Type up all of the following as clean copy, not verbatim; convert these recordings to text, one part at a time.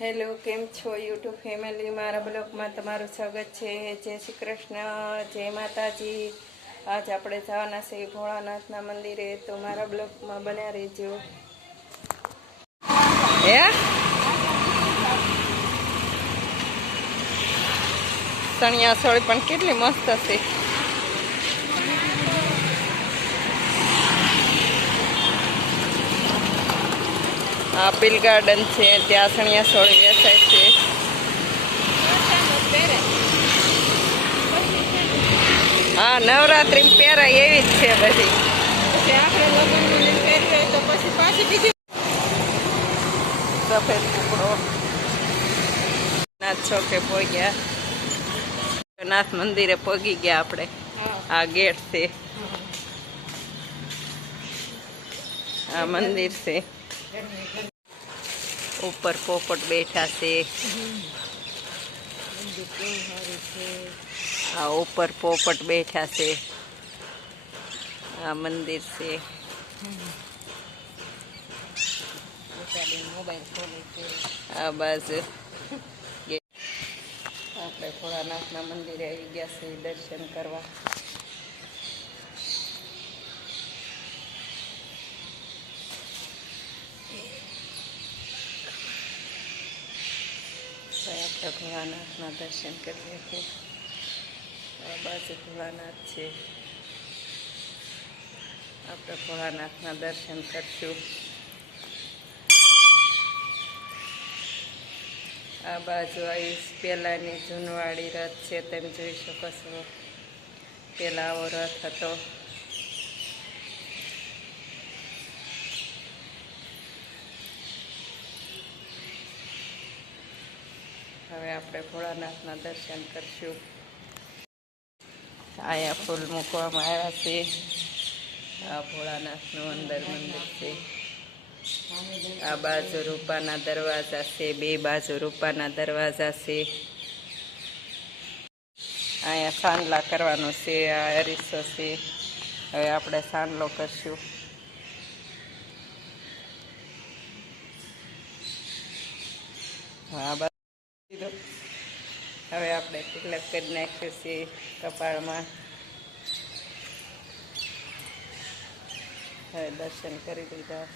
Hello, કેમ છો YouTube family? મારા બ્લોગમાં તમારું સ્વાગત છે. જય શ્રી કૃષ્ણ, જય માતાજી. આજ આપણે જવાના છે ભોળાનાથના મંદિરે, તો મારા બ્લોગમાં બન્યા રહેજો. ચણિયા સોળી પણ કેટલી મસ્ત છે. આપીલ ગાર્ડન છે, ત્યાં ચણિયા સોળી વેચાય છે. હા, નવરાત્રી પહેરાય એવી જ છે બધી. સફેદ કુકડો નાથ ચોકે પહોંચ્યા, નાથ મંદિરે પહોંચી ગયા આપણે. આ ગેટ છે, આ મંદિર છે. ઉપર પોપટ બેઠા છે. આ ઉપર પોપટ બેઠા છે. આ મંદિર છે. આ બાજુ આપણે ભોળાનાથના મંદિરે આવી ગયા છે દર્શન કરવા. આપણે ભોળાનાથના દર્શન કરીએ છીએ. આ બાજુ ભોળાનાથ છે. આપણે ભોળાનાથના દર્શન કરશું. આ બાજુ આવીશ પહેલાંની જૂનવાડી રથ છે, તમે જોઈ શકો છો. પહેલાં આવો રથ હતો. હવે આપણે ભોળાનાથના દર્શન કરશું. અહીંયા ફૂલ મૂકવામાં આવ્યા છે. આ ભોળાનાથનું અંદર મંદિર છે. આ બાજુ રૂપાના દરવાજા છે, બે બાજુ રૂપાના દરવાજા છે. અહીંયા સાંડલા કરવાનો છે. આ અરીસો છે. હવે આપણે સાંડલો કરશું. હા, હવે આપણે તિલક કરી નાખ્યું છે કપાળમાં. હવે દર્શન કરી દીધા.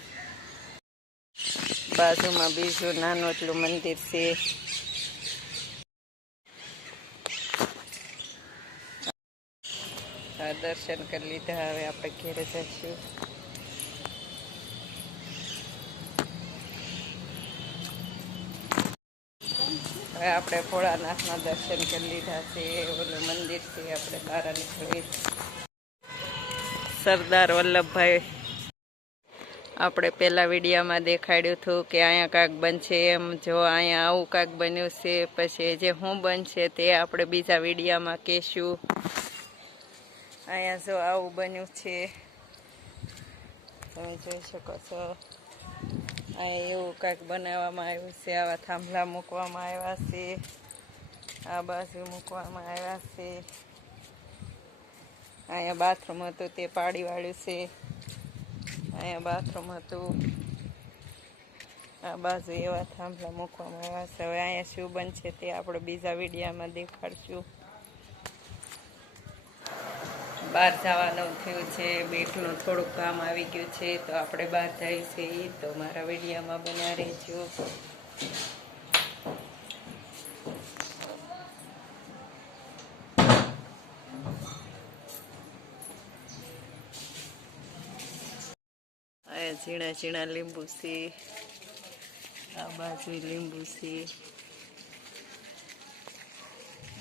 બાજુમાં બીજું નાનું એટલું મંદિર છે. દર્શન કરી લીધા. હવે આપણે ઘેરે જઈશું. હવે આપણે ભોળાનાથના દર્શન કરી લીધા છે. ઓલું મંદિર છે. આપણે બહાર નીકળી. સરદાર વલ્લભભાઈ, આપણે પહેલાં વિડીયોમાં દેખાડ્યું હતું કે અહીંયા કાંઈક બનશે એમ. જો અહીંયા આવું કાંઈક બન્યું છે. પછી જે શું બનશે તે આપણે બીજા વિડીયોમાં કહેશું. અહીંયા જો આવું બન્યું છે, તમે જોઈ શકો છો. અહીંયા એવું કાંઈક બનાવવામાં આવ્યું છે. આવા થાંભલા મૂકવામાં આવ્યા છે. આ બાજુ મૂકવામાં આવ્યા છે. અહીંયા બાથરૂમ હતું તે પાડી વાળ્યું છે. અહીંયા બાથરૂમ હતું. આ બાજુ એવા થાંભલા મૂકવામાં આવ્યા છે. હવે અહીંયા શું બનશે તે આપણે બીજા વિડીયોમાં દેખાડશું. બહાર જવાનું થયું છે. બેટનું થોડુંક કામ આવી ગયું છે, તો આપણે બહાર જઈએ છીએ. તો મારા વિડીયોમાં બન્યા રહેજો. આ ઝીણા ઝીણા લીંબુ છે. આ બાજુ લીંબુ છે.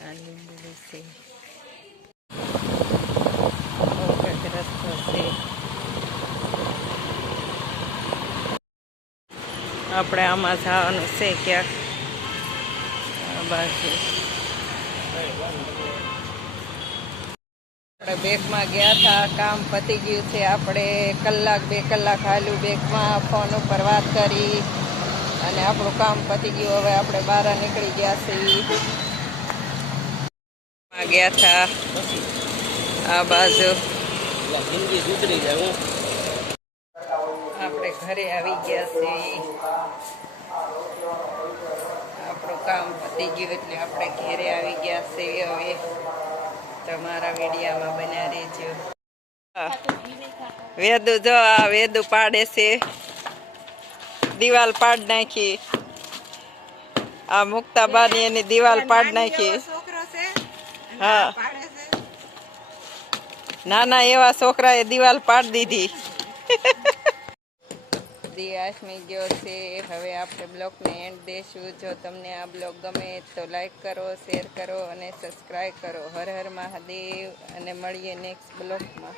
આ લીંબુ છે. રસ્તો છે. આપણે આમાં જવાનું છે ક્યાંક. આ બાજુ આપણે બેંકમાં ગયા હતા. કામ પતી ગયું છે. આપણે કલાક 2 કલાક હાલ્યું બેંકમાં. ફોન ઉપર વાત કરી અને આપણું કામ પતી ગયું. હવે આપણે બહાર નીકળી ગયા છીએ. ગયા હતા આ બાજુ. આપણે ઘરે આવી ગયા છીએ. કામ પતી ગયું એટલે આપણે ઘેરે આવી ગયા છે. હવે તમારા વિડીયામાં બન્યા રહેજો. વેદુ જો આ વેદુ પાડે છે, દિવાલ પાડ નાખી. આ મુક્તાબાની એની દિવાલ પાડ નાખી. હા, નાના એવા છોકરાએ દિવાલ પાડી દીધી. દી આસમી ગયો છે. હવે આપણે બ્લોગને એન્ડ દેશું. જો તમને આ બ્લોગ ગમે તો લાઈક કરો, શેર કરો અને સબસ્ક્રાઈબ કરો. હર હર મહાદેવ અને મળીએ નેક્સ્ટ બ્લોગમાં.